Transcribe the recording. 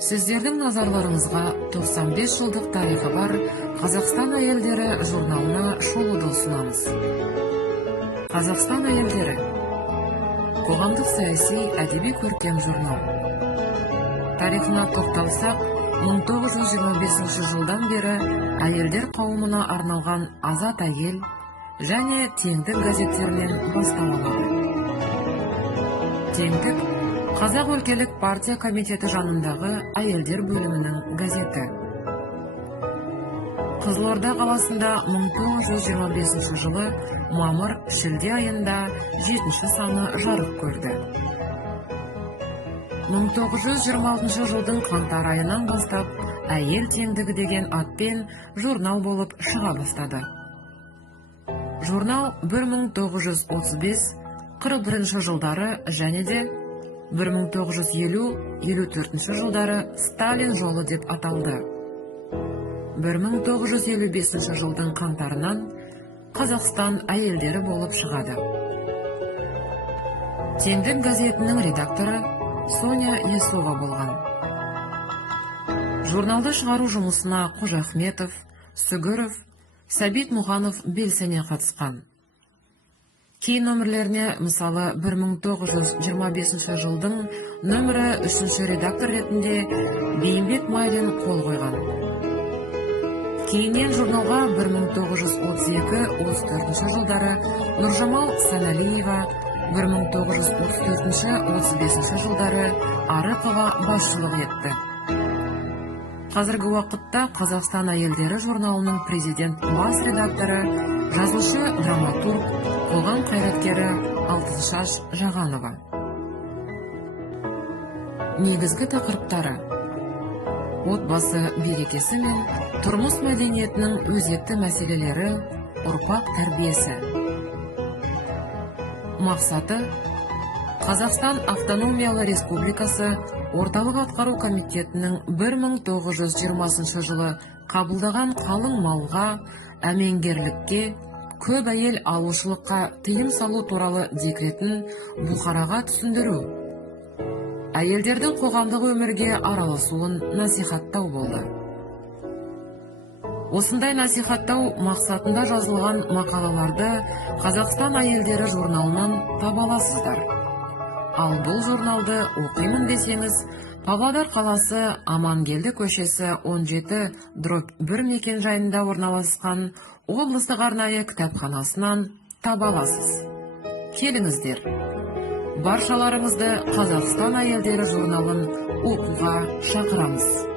Сіздердің назарларыңызға 95 жылдық тарихы бар Қазақстан әйелдері журналына шолуды ұсынамыз. Қазақстан әйелдері қоғамдық саяси әдеби көркем журнал. Тарихына тоқталсақ, 1925 жылдан бері әйелдер қауымына арналған Азат әйел және Теңдік газеттерінен бастау алады. Теңдік Қазақ өлкелік партия комитеті жанындағы әйелдер бөлімінің газеті. Қызылорда қаласында 1925 жылы мамыр-шілде айында 7-ші саны жарық көрді. 1926 жылдың қаңтар айынан бастап әйел теңдігі деген атпен журнал болып шыға бастады. Журнал 1935-41 жылдары және де 1950-54 жылдары Сталин жолы деп аталды. 1955 жылдың қаңтарынан Қазақстан әйелдері болып шығады. Теңдік газетінің редакторы Соня Есова болған. Журналды шығару жұмысына Қожахметов, Сүгіров, Сәбит Мұханов белсене қатысқан. Кей нөмірлеріне, мысалы 1925 жылдың нөмірі 3-ші редактор ретінде Бейімбет Майлин қол қойған. Кейіннен журналға 1932-34 жылдары Нұржамал Саналиева, 1934-35 жылдары Арықова басшылық етті. Қазіргі уақытта Қазақстан әйелдері журналының президент бас редакторы, жазушы, драматург, қоғам қайраткері Алтыншаш Жағанова. Негізгі тақырыптары: отбасы берекесі мен тұрмыс мәдениетінің өзекті мәселелері, ұрпақ тәрбиесі. Мақсаты: Қазақстан Автономиялы Республикасы Орталық атқару комитетінің 1920 жылы қабылдаған қалың малға, әмеңгерлікке, көп әйел алушылыққа тыйым салу туралы декретін бұқараға түсіндіру. Әйелдердің қоғамдық өмірге араласуын насихаттау болды. Осындай насихаттау мақсатында жазылған мақалаларды Қазақстан әйелдері журналынан таба аласыздар. Ал бұл журналды оқимын десеңіз, Павлодар қаласы Амангелді көшесі 17/1 мекен жайында орналасқан облыстық арнайы кітапханасынан таба аласыз. Келіңіздер. Баршаларыңызды Қазақстан әйелдері журналын оқуға шақырамыз.